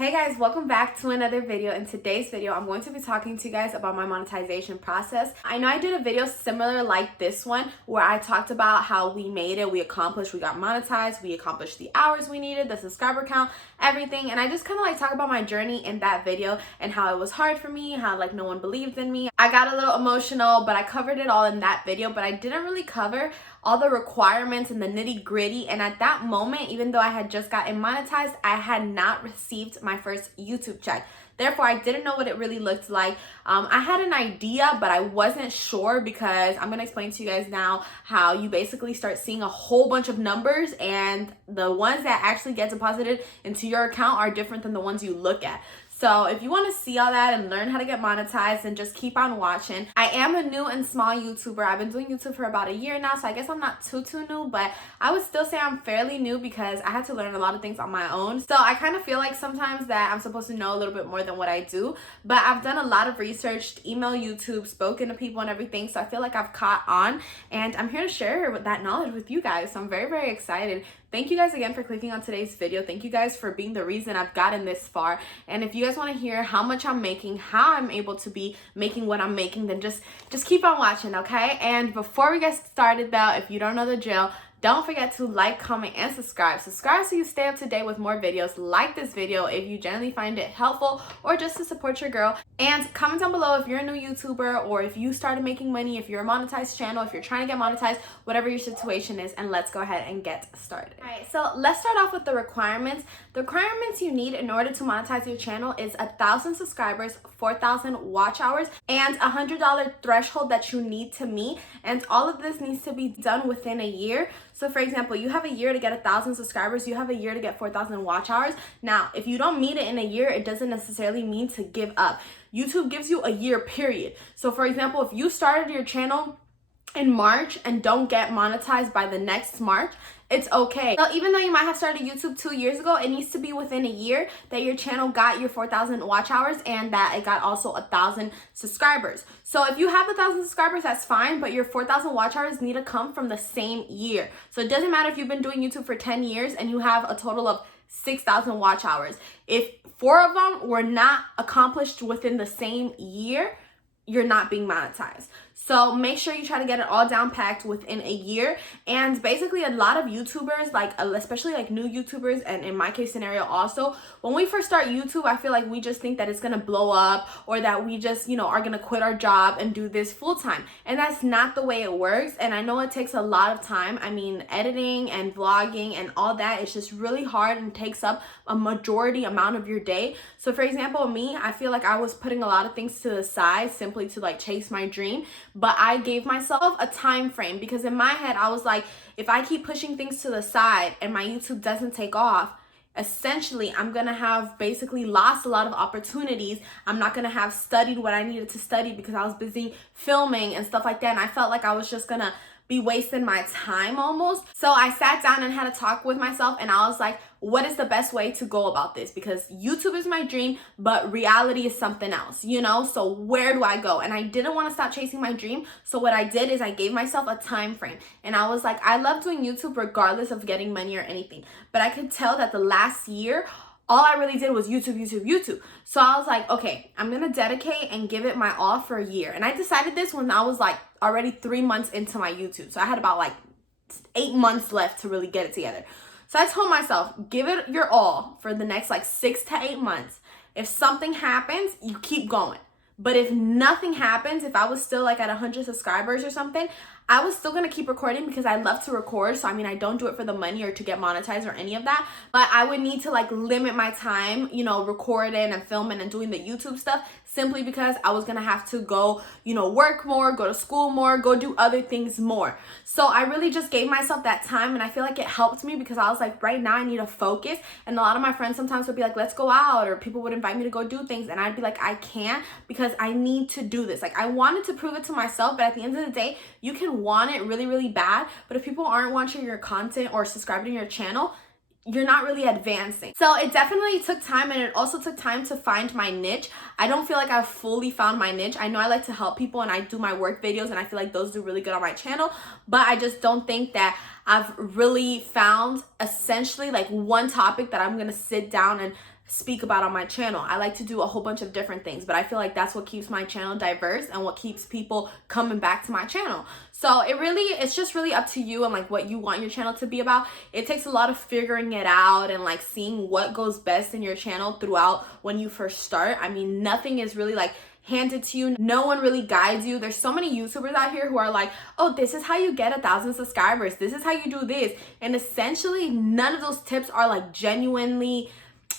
Hey guys, welcome back to another video. In today's video, I'm going to be talking to you guys about my monetization process. I know I did a video similar like this one where I talked about how we made it, we accomplished, we got monetized, we accomplished the hours we needed, the subscriber count, everything. And I just kind of like talk about my journey in that video and how it was hard for me, how like no one believed in me. I got a little emotional, but I covered it all in that video, but I didn't really cover all the requirements and the nitty gritty. And at that moment, even though I had just gotten monetized, I had not received my first YouTube check. Therefore, I didn't know what it really looked like. I had an idea, but I wasn't sure because I'm gonna explain to you guys now how you basically start seeing a whole bunch of numbers, and the ones that actually get deposited into your account are different than the ones you look at. So if you want to see all that and learn how to get monetized, then just keep on watching. I am a new and small YouTuber. I've been doing YouTube for about a year now, so I guess I'm not too new, but I would still say I'm fairly new because I had to learn a lot of things on my own. So I kind of feel like sometimes that I'm supposed to know a little bit more than what I do, but I've done a lot of research, emailed YouTube, spoken to people and everything, so I feel like I've caught on, and I'm here to share that knowledge with you guys. So I'm very excited. Thank you guys again for clicking on today's video. Thank you guys for being the reason I've gotten this far. And if you guys want to hear how much I'm making, how I'm able to be making what I'm making, then just keep on watching, okay? And before we get started though, if you don't know the drill, don't forget to like, comment, and subscribe. Subscribe so you stay up to date with more videos like this video if you generally find it helpful or just to support your girl. And comment down below if you're a new YouTuber or if you started making money, if you're a monetized channel, if you're trying to get monetized, whatever your situation is, and let's go ahead and get started. All right, so let's start off with the requirements. The requirements you need in order to monetize your channel is 1,000 subscribers, 4,000 watch hours, and $100 threshold that you need to meet. And all of this needs to be done within a year. So for example, you have a year to get 1,000 subscribers, you have a year to get 4,000 watch hours. Now, if you don't meet it in a year, it doesn't necessarily mean to give up. YouTube gives you a year period. So for example, if you started your channel in March and don't get monetized by the next March, it's okay. So even though you might have started YouTube 2 years ago, it needs to be within a year that your channel got your 4,000 watch hours and that it got also 1,000 subscribers. So if you have 1,000 subscribers, that's fine, but your 4,000 watch hours need to come from the same year. So it doesn't matter if you've been doing YouTube for 10 years and you have a total of 6,000 watch hours. If 4 of them were not accomplished within the same year, you're not being monetized. So make sure you try to get it all down packed within a year. And basically a lot of YouTubers, like especially like new YouTubers, and in my case scenario also, when we first start YouTube, I feel like we just think that it's gonna blow up or that we just, are gonna quit our job and do this full time. And that's not the way it works. And I know it takes a lot of time. I mean, editing and vlogging and all that, it's just really hard and takes up a majority amount of your day. So for example, me, I feel like I was putting a lot of things to the side simply to like chase my dream. But I gave myself a time frame because in my head, I was like, if I keep pushing things to the side and my YouTube doesn't take off, essentially I'm gonna have basically lost a lot of opportunities. I'm not gonna have studied what I needed to study because I was busy filming and stuff like that. And I felt like I was just gonna be wasting my time almost. So I sat down and had a talk with myself and I was like, what is the best way to go about this? Because YouTube is my dream, but reality is something else, So where do I go? And I didn't want to stop chasing my dream. So what I did is I gave myself a time frame. And I was like, I love doing YouTube regardless of getting money or anything. But I could tell that the last year, all I really did was YouTube. So I was like, okay, I'm going to dedicate and give it my all for a year. And I decided this when I was like already 3 months into my YouTube. So I had about like 8 months left to really get it together. So I told myself, give it your all for the next like 6 to 8 months. If something happens, you keep going. But if nothing happens, if I was still like at 100 subscribers or something, I was still going to keep recording because I love to record. So I mean, I don't do it for the money or to get monetized or any of that, but I would need to like limit my time, recording and filming and doing the YouTube stuff simply because I was going to have to go, work more, go to school more, go do other things more. So I really just gave myself that time, and I feel like it helped me because I was like, right now I need to focus. And a lot of my friends sometimes would be like, let's go out, or people would invite me to go do things. And I'd be like, I can't because I need to do this. Like I wanted to prove it to myself, but at the end of the day, you can want it really bad, but if people aren't watching your content or subscribing to your channel, you're not really advancing. So it definitely took time, and it also took time to find my niche. I don't feel like I've fully found my niche. I know I like to help people and I do my work videos and I feel like those do really good on my channel, but I just don't think that I've really found essentially like one topic that I'm gonna sit down and speak about on my channel. I like to do a whole bunch of different things, but I feel like that's what keeps my channel diverse and what keeps people coming back to my channel. So it's just really up to you and like what you want your channel to be about. It takes a lot of figuring it out and like seeing what goes best in your channel throughout when you first start. I mean, nothing is really like handed to you. No one really guides you. There's so many YouTubers out here who are like, oh, this is how you get 1,000 subscribers. This is how you do this. And essentially none of those tips are like genuinely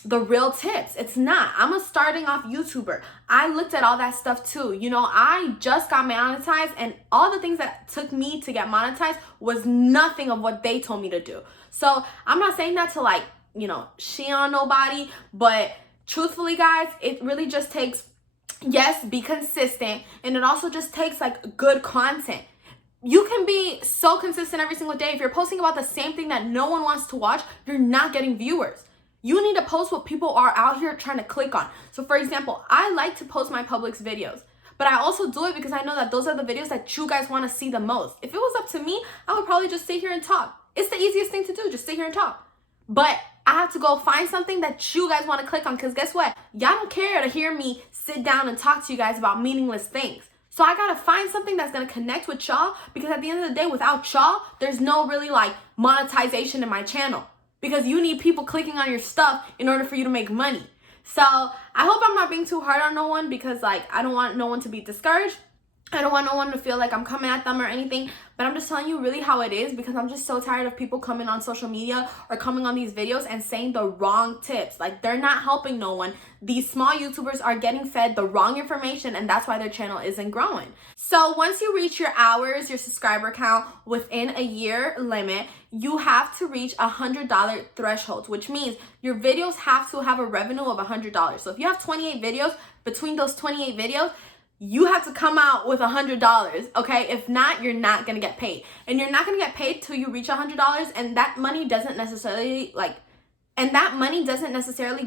the real tips. It's not. I'm a starting off YouTuber. I looked at all that stuff too. You know, I just got monetized, and all the things that took me to get monetized was nothing of what they told me to do. So I'm not saying that to like, you know, shit on nobody, but truthfully guys, it really just takes, yes, be consistent, and it also just takes like good content. You can be so consistent every single day. If you're posting about the same thing that no one wants to watch, you're not getting viewers. You need to post what people are out here trying to click on. So for example, I like to post my Publix videos, but I also do it because I know that those are the videos that you guys want to see the most. If it was up to me, I would probably just sit here and talk. It's the easiest thing to do, just sit here and talk. But I have to go find something that you guys want to click on, because guess what? Y'all don't care to hear me sit down and talk to you guys about meaningless things. So I gotta find something that's gonna connect with y'all, because at the end of the day, without y'all, there's no really like monetization in my channel, because you need people clicking on your stuff in order for you to make money. So I hope I'm not being too hard on no one, because like I don't want no one to be discouraged. I don't want no one to feel like I'm coming at them or anything, but I'm just telling you really how it is, because I'm just so tired of people coming on social media or coming on these videos and saying the wrong tips. Like, they're not helping no one. These small YouTubers are getting fed the wrong information, and that's why their channel isn't growing. So once you reach your hours, your subscriber count within a year limit, you have to reach $100 threshold, which means your videos have to have a revenue of $100. So if you have 28 videos, between those 28 videos, you have to come out with $100, okay? If not, you're not gonna get paid. And you're not gonna get paid till you reach $100, and that money doesn't necessarily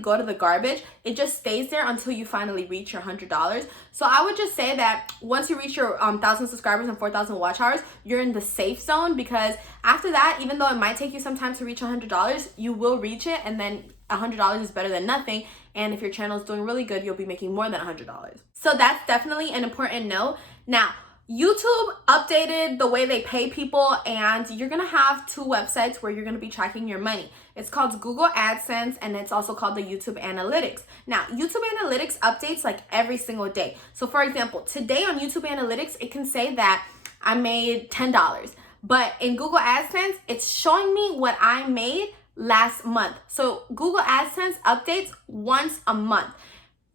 go to the garbage. It just stays there until you finally reach your $100. So I would just say that once you reach your 1,000 subscribers and 4,000 watch hours, you're in the safe zone, because after that, even though it might take you some time to reach $100, you will reach it, and then $100 is better than nothing. And if your channel is doing really good, you'll be making more than $100. So that's definitely an important note. Now, YouTube updated the way they pay people, and you're gonna have 2 websites where you're gonna be tracking your money. It's called Google Adsense, and it's also called the YouTube Analytics. Now, YouTube Analytics updates like every single day. So for example, today on YouTube Analytics, it can say that I made $10, but in Google AdSense, it's showing me what I made last month. So Google AdSense updates once a month.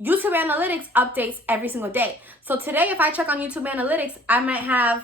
YouTube Analytics updates every single day. So today, if I check on YouTube Analytics, I might have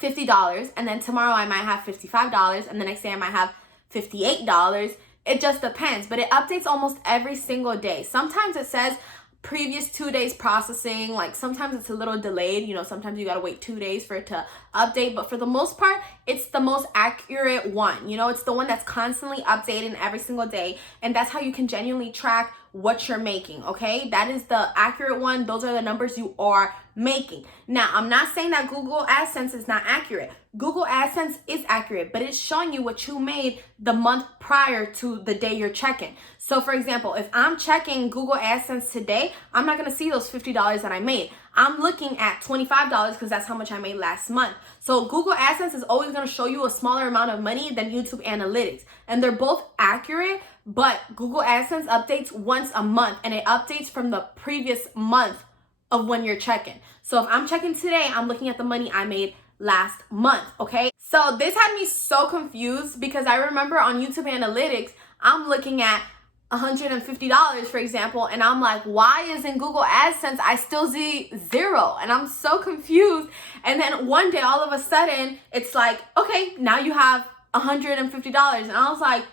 $50, and then tomorrow I might have $55, and the next day I might have $58. It just depends, but it updates almost every single day. Sometimes it says previous 2 days processing, like sometimes it's a little delayed, you know, sometimes you gotta wait 2 days for it to update, but for the most part, it's the most accurate one. You know, it's the one that's constantly updating every single day, and that's how you can genuinely track what you're making, okay? That is the accurate one. Those are the numbers you are making. Now, I'm not saying that Google AdSense is not accurate. Google AdSense is accurate, but it's showing you what you made the month prior to the day you're checking. So for example, if I'm checking Google AdSense today, I'm not gonna see those $50 that I made. I'm looking at $25 because that's how much I made last month. So Google AdSense is always gonna show you a smaller amount of money than YouTube Analytics. And they're both accurate, but Google AdSense updates once a month, and it updates from the previous month of when you're checking. So if I'm checking today, I'm looking at the money I made last month, okay? So this had me so confused, because I remember on YouTube Analytics, I'm looking at $150, for example, and I'm like, why is in Google AdSense I still see 0? And I'm so confused. And then one day, all of a sudden, it's like, okay, now you have $150. And I was like,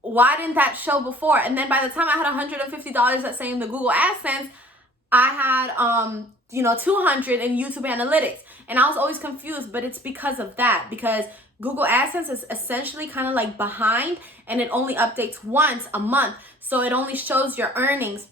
why didn't that show before? And then by the time I had $150, let's say in the Google AdSense, I had, you know, 200 in YouTube Analytics. And I was always confused, but it's because of that, because Google AdSense is essentially kind of like behind, and it only updates once a month. So it only shows your earnings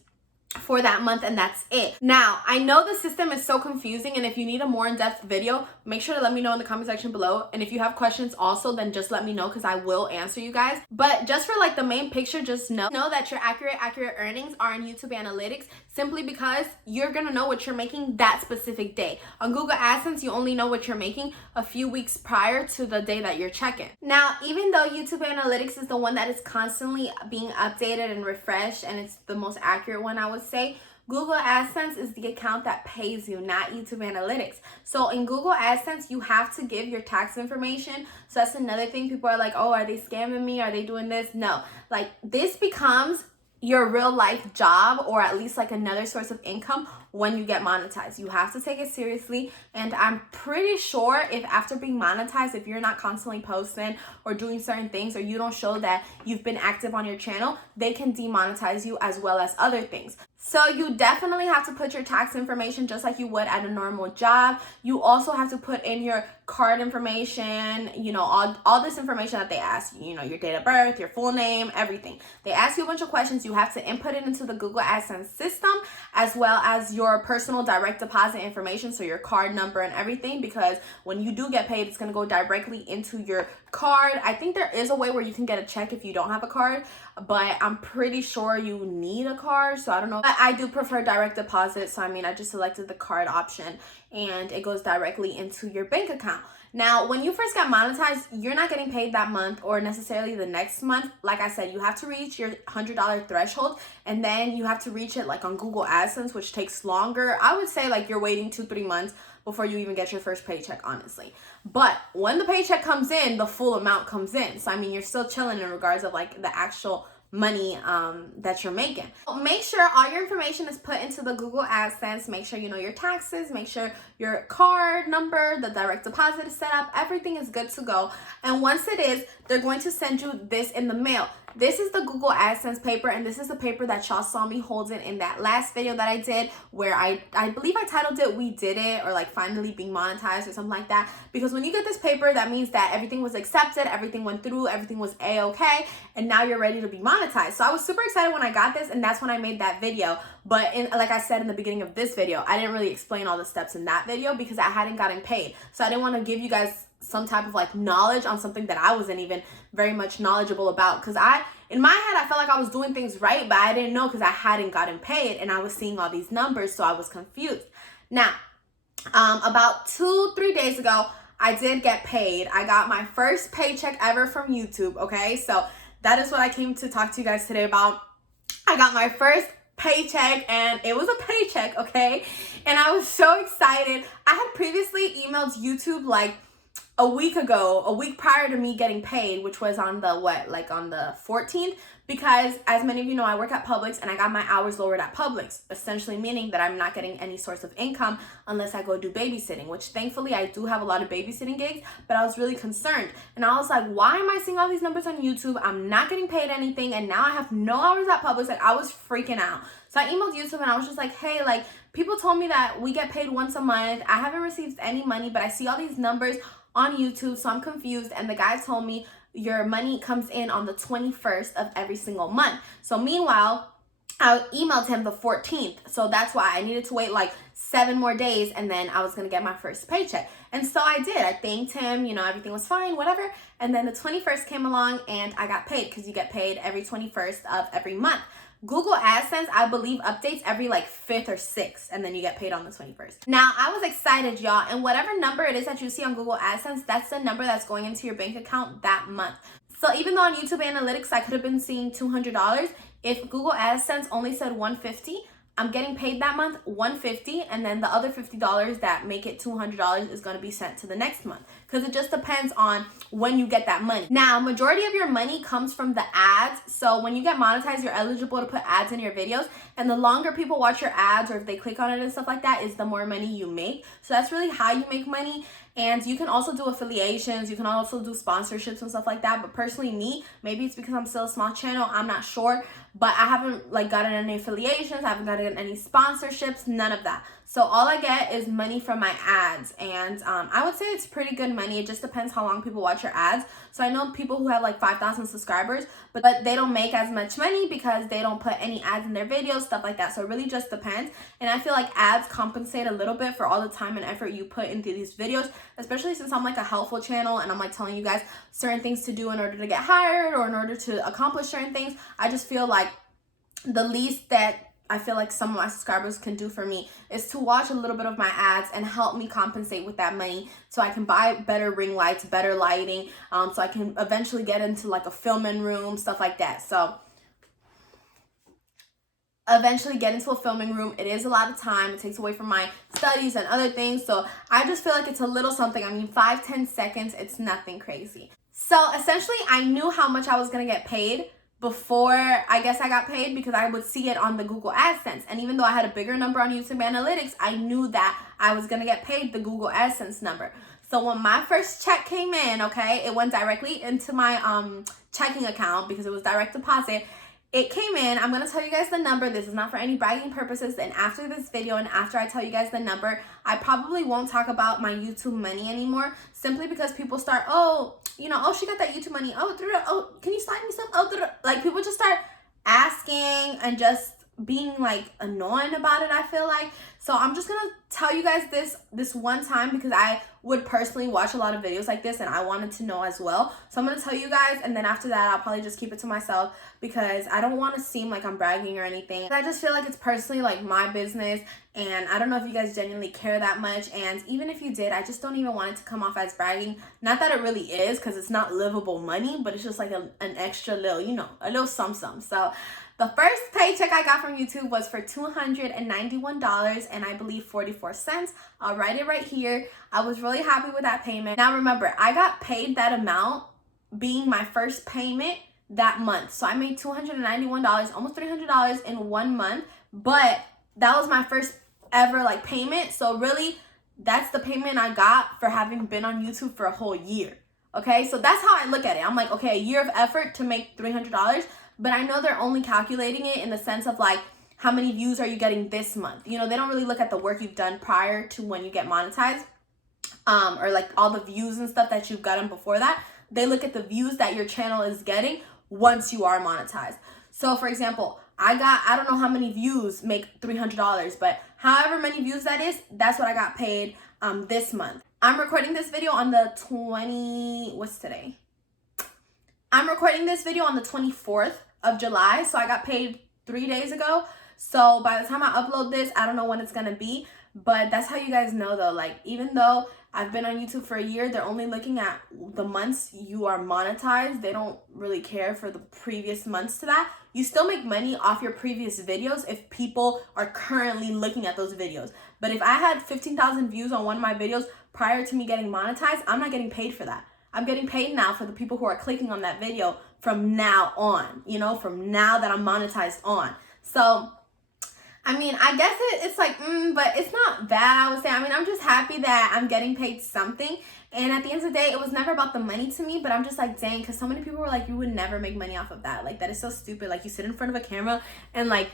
for that month, and that's it. Now, I know the system is so confusing, and if you need a more in-depth video, make sure to let me know in the comment section below. And if you have questions also, then just let me know, because I will answer you guys. But just for like the main picture, just know that your accurate earnings are in YouTube Analytics, simply because you're gonna know what you're making that specific day. On Google AdSense, you only know what you're making a few weeks prior to the day that you're checking. Now, even though YouTube Analytics is the one that is constantly being updated and refreshed, and it's the most accurate one, I would say, Google AdSense is the account that pays you, not YouTube Analytics. So in Google AdSense, you have to give your tax information. So that's another thing. People are like, oh, are they scamming me? Are they doing this? No, like this becomes your real life job, or at least like another source of income when you get monetized. You have to take it seriously. And I'm pretty sure if after being monetized, if you're not constantly posting or doing certain things, or you don't show that you've been active on your channel, they can demonetize you as well as other things. So you definitely have to put your tax information just like you would at a normal job. You also have to put in your card information, you know, all this information that they ask you, you know, your date of birth, your full name, everything. They ask you a bunch of questions. You have to input it into the Google AdSense system, as well as your personal direct deposit information, so your card number and everything, because when you do get paid, it's going to go directly into your card. I think there is a way where you can get a check if you don't have a card, but I'm pretty sure you need a card, so I don't know. But I do prefer direct deposit, so I mean, I just selected the card option, and it goes directly into your bank account. Now, when you first get monetized, you're not getting paid that month or necessarily the next month. Like I said, you have to reach your $100 threshold, and then you have to reach it like on Google AdSense, which takes longer. I would say like you're waiting 2-3 months before you even get your first paycheck, honestly. But when the paycheck comes in, the full amount comes in. So I mean, you're still chilling in regards of like the actual money that you're making. Make sure all your information is put into the Google AdSense. Make sure you know your taxes. Make sure your card number, the direct deposit is set up. Everything is good to go. And once it is, they're going to send you this in the mail. This is the Google AdSense paper, and this is the paper that y'all saw me holding in that last video that I did, where I believe I titled it "We Did It," or like finally being monetized or something like that. Because when you get this paper, that means that everything was accepted, everything went through, everything was a-okay, and now you're ready to be monetized. So I was super excited when I got this, and that's when I made that video. But like I said in the beginning of this video, I didn't really explain all the steps in that video because I hadn't gotten paid. So I didn't want to give you guys some type of like knowledge on something that I wasn't even very much knowledgeable about, because in my head I felt like I was doing things right, but I didn't know because I hadn't gotten paid, and I was seeing all these numbers, so I was confused. Now, about 2-3 days ago, I did get paid. I got my first paycheck ever from YouTube. Okay, so that is what I came to talk to you guys today about. I got my first paycheck, and it was a paycheck, okay, and I was so excited. I had previously emailed YouTube like a week ago, a week prior to me getting paid, which was on the on the 14th, because as many of you know, I work at Publix, and I got my hours lowered at Publix, essentially meaning that I'm not getting any source of income unless I go do babysitting, which thankfully I do have a lot of babysitting gigs, but I was really concerned, and I was like, why am I seeing all these numbers on YouTube? I'm not getting paid anything, and now I have no hours at Publix. Like, I was freaking out. So I emailed YouTube, and I was just like, hey, like, people told me that we get paid once a month. I haven't received any money, but I see all these numbers on YouTube, so I'm confused. And the guy told me your money comes in on the 21st of every single month. So meanwhile, I emailed him the 14th. So that's why I needed to wait like 7 more days, and then I was gonna get my first paycheck. And so I did. I thanked him, you know, everything was fine, whatever. And then the 21st came along, and I got paid, because you get paid every 21st of every month. Google AdSense, I believe, updates every like 5th or 6th, and then you get paid on the 21st. Now, I was excited, y'all, and whatever number it is that you see on Google AdSense, that's the number that's going into your bank account that month. So even though on YouTube Analytics, I could have been seeing $200, if Google AdSense only said $150, I'm getting paid that month $150, and then the other $50 that make it $200 is going to be sent to the next month, because it just depends on when you get that money. Now, majority of your money comes from the ads. So when you get monetized, you're eligible to put ads in your videos, and the longer people watch your ads, or if they click on it and stuff like that, is the more money you make. So that's really how you make money. And you can also do affiliations, you can also do sponsorships and stuff like that. But personally, me, maybe it's because I'm still a small channel, I'm not sure, but I haven't like gotten any affiliations, I haven't gotten any sponsorships, none of that. So all I get is money from my ads, and I would say it's pretty good money. It just depends how long people watch your ads. So I know people who have like 5,000 subscribers, but they don't make as much money because they don't put any ads in their videos, stuff like that. So it really just depends. And I feel like ads compensate a little bit for all the time and effort you put into these videos, especially since I'm like a helpful channel and I'm like telling you guys certain things to do in order to get hired or in order to accomplish certain things. I just feel like the least that I feel like some of my subscribers can do for me is to watch a little bit of my ads and help me compensate with that money so I can buy better ring lights, better lighting, so I can eventually get into like a filming room, stuff like that. So eventually get into a filming room, it is a lot of time. It takes away from my studies and other things. So I just feel like it's a little something. I mean, 5-10 seconds, it's nothing crazy. So essentially I knew how much I was gonna get paid before I guess I got paid, because I would see it on the Google AdSense. And even though I had a bigger number on YouTube Analytics, I knew that I was gonna get paid the Google AdSense number. So when my first check came in, okay, it went directly into my checking account because it was direct deposit. It came in. I'm gonna tell you guys the number. This is not for any bragging purposes. And after this video and after I tell you guys the number, I probably won't talk about my YouTube money anymore, simply because people start, oh, you know, oh, she got that YouTube money. Oh, can you slide me some? Oh, like people just start asking and just being like annoying about it, I feel like. So I'm just gonna tell you guys this one time because I would personally watch a lot of videos like this and I wanted to know as well. So I'm gonna tell you guys, and then after that I'll probably just keep it to myself because I don't want to seem like I'm bragging or anything. I just feel like it's personally like my business, and I don't know if you guys genuinely care that much. And even if you did, I just don't even want it to come off as bragging. Not that it really is, because it's not livable money, but it's just like an extra little, you know, a little something. So the first paycheck I got from YouTube was for $291 and I believe 44 cents. I'll write it right here. I was really happy with that payment. Now remember, I got paid that amount being my first payment that month. So I made $291, almost $300 in 1 month, but that was my first ever like payment. So really, that's the payment I got for having been on YouTube for a whole year. Okay, so that's how I look at it. I'm like, okay, a year of effort to make $300. But I know they're only calculating it in the sense of like, how many views are you getting this month? You know, they don't really look at the work you've done prior to when you get monetized, or like all the views and stuff that you've gotten before that. They look at the views that your channel is getting once you are monetized. So for example, I don't know how many views make $300, but however many views that is, that's what I got paid this month. I'm recording this video on the what's today? I'm recording this video on the 24th of July, so I got paid 3 days ago. So by the time I upload this, I don't know when it's gonna be, but that's how you guys know though. Like, even though I've been on YouTube for a year, they're only looking at the months you are monetized. They don't really care for the previous months to that. You still make money off your previous videos if people are currently looking at those videos. But if I had 15,000 views on one of my videos prior to me getting monetized, I'm not getting paid for that. I'm getting paid now for the people who are clicking on that video from now on, you know, from now that I'm monetized on. So, I mean, I guess it's like, but it's not bad, I would say. I mean, I'm just happy that I'm getting paid something. And at the end of the day, it was never about the money to me, but I'm just like, dang, because so many people were like, you would never make money off of that. Like, that is so stupid. Like, you sit in front of a camera and like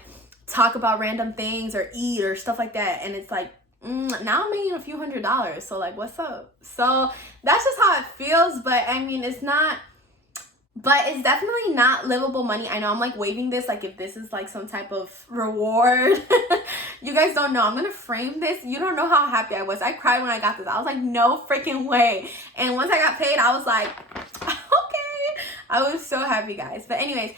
talk about random things or eat or stuff like that. And it's like, now I'm making a few $100s, so like, what's up? So that's just how it feels. But I mean, it's definitely not livable money. I know I'm like waving this like if this is like some type of reward. You guys don't know. I'm gonna frame this. You don't know how happy I was. I cried when I got this. I was like, no freaking way. And once I got paid, I was like, okay. I was so happy, guys. But anyways,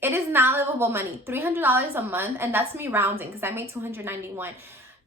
it is not livable money. $300 a month, and that's me rounding because I made $291.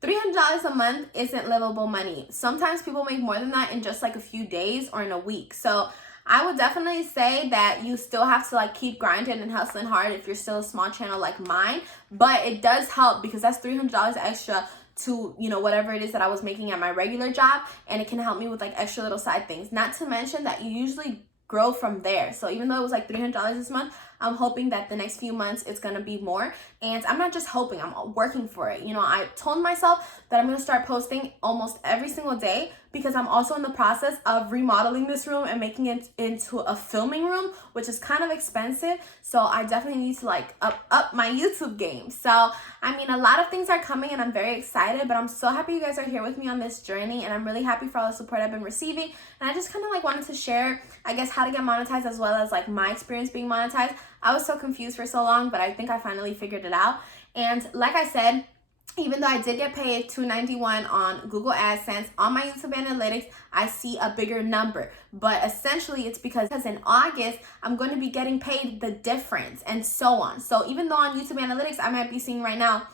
$300 a month isn't livable money. Sometimes people make more than that in just like a few days or in a week. So I would definitely say that you still have to like keep grinding and hustling hard if you're still a small channel like mine. But it does help because that's $300 extra to, you know, whatever it is that I was making at my regular job, and it can help me with like extra little side things. Not to mention that you usually grow from there. So even though it was like $300 this month, I'm hoping that the next few months it's gonna be more. And I'm not just hoping, I'm working for it. You know, I told myself that I'm gonna start posting almost every single day because I'm also in the process of remodeling this room and making it into a filming room, which is kind of expensive. So I definitely need to like up my YouTube game. So I mean, a lot of things are coming and I'm very excited, but I'm so happy you guys are here with me on this journey, and I'm really happy for all the support I've been receiving. And I just kind of like wanted to share, I guess, how to get monetized as well as like my experience being monetized. I was so confused for so long, but I think I finally figured it out. And like I said, even though I did get paid $2.91 on Google AdSense, on my YouTube analytics, I see a bigger number. But essentially, it's because in August, I'm going to be getting paid the difference and so on. So even though on YouTube analytics, I might be seeing right now,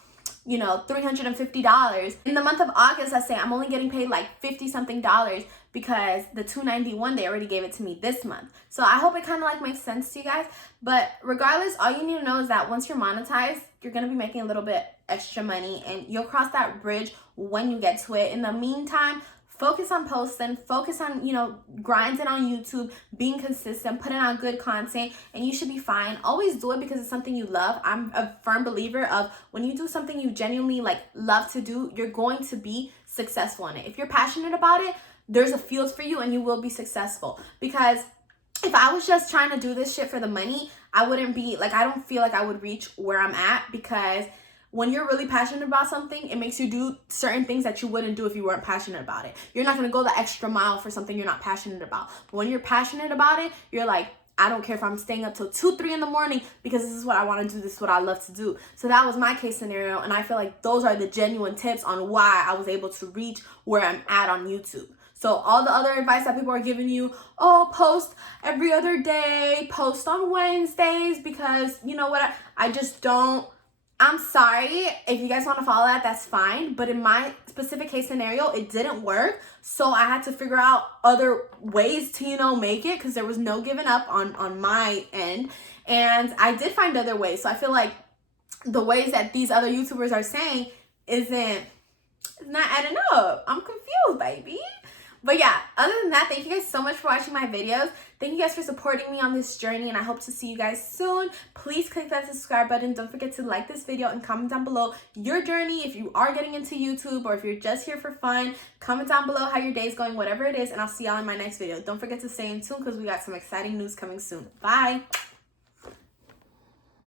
you know, $350. In the month of August, let's say I'm only getting paid like 50 something dollars because the $2.91, they already gave it to me this month. So I hope it kind of like makes sense to you guys. But regardless, all you need to know is that once you're monetized, you're going to be making a little bit extra money, and you'll cross that bridge when you get to it. In the meantime, focus on posting, focus on, you know, grinding on YouTube, being consistent, putting out good content, and you should be fine. Always do it because it's something you love. I'm a firm believer of when you do something you genuinely like love to do, you're going to be successful in it. If you're passionate about it, there's a field for you and you will be successful. Because if I was just trying to do this shit for the money, I wouldn't be like, I don't feel like I would reach where I'm at, because when you're really passionate about something, it makes you do certain things that you wouldn't do if you weren't passionate about it. You're not going to go the extra mile for something you're not passionate about. But when you're passionate about it, you're like, I don't care if I'm staying up till 2, 3 in the morning because this is what I want to do. This is what I love to do. So that was my case scenario. And I feel like those are the genuine tips on why I was able to reach where I'm at on YouTube. So all the other advice that people are giving you, oh, post every other day, post on Wednesdays, because you know what, I just don't. I'm sorry, if you guys want to follow that, that's fine. But in my specific case scenario, it didn't work. So I had to figure out other ways to, you know, make it, because there was no giving up on my end. And I did find other ways. So I feel like the ways that these other YouTubers are saying it's not adding up. I'm confused, baby. But yeah, other than that, thank you guys so much for watching my videos. Thank you guys for supporting me on this journey, and I hope to see you guys soon. Please click that subscribe button. Don't forget to like this video and comment down below your journey. If you are getting into YouTube or if you're just here for fun, comment down below how your day is going, whatever it is, and I'll see y'all in my next video. Don't forget to stay in tune because we got some exciting news coming soon. Bye.